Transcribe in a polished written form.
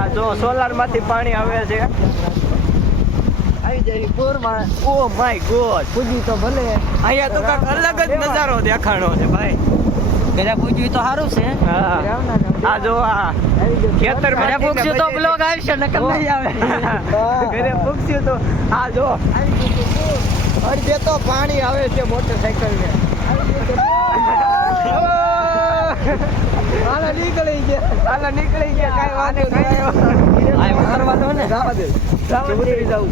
આ જો સોલાર માંથી પાણી આવે છે. આવી જાય બોરમાં. ઓ માય ગોડ, પૂજી તો ભલે. અહીંયા તો કાંઈક અલગ જ નજારો દેખાણો છે ભાઈ. ઘરે પૂજ્યું તો સારું છે. હા આ જો આ ખેતર ઘરે પૂજ્યું તો બ્લોગ આવશે ને કેમ નહીં આવે. ઘરે પૂછ્યું તો આ જો અડધે તો પાણી આવે છે મોટરસાયકલ ને. હાલો નીકળી ગયા કાંઈ વાંધો નહીં. આ કરવા દો ને. જવા દે જવું.